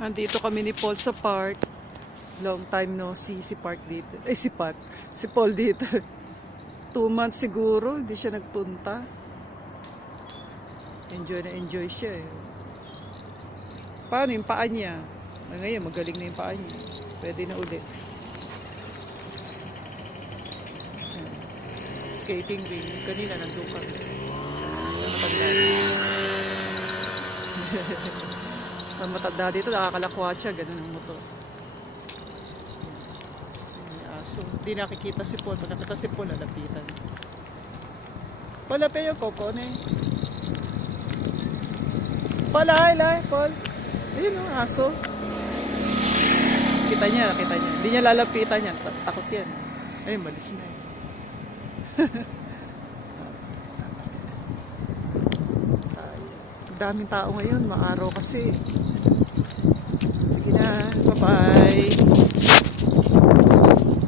Nandito kami ni Paul sa park. Long time no see si Park dito. Si Paul dito. 2 months siguro, hindi siya nagpunta. Enjoy na enjoy siya eh. Paano yung paa niya? Ngayon, magaling na yung paa niya. Pwede na ulit. Skating ring. Kanina nandun kami. Ang matanda dito, nakakalakwatsa. Ganun ang motor. So, hindi nakikita si Paul. Pag nakita si Paul, lalapitan. Palapin yung koko na eh. Paul, ay, Paul. Ayun o, aso. Kita niya. Hindi niya lalapitan yan. Takot yan. Ayun, malis na eh. Daming tao ngayon. Maaraw kasi. Sige na. Bye-bye.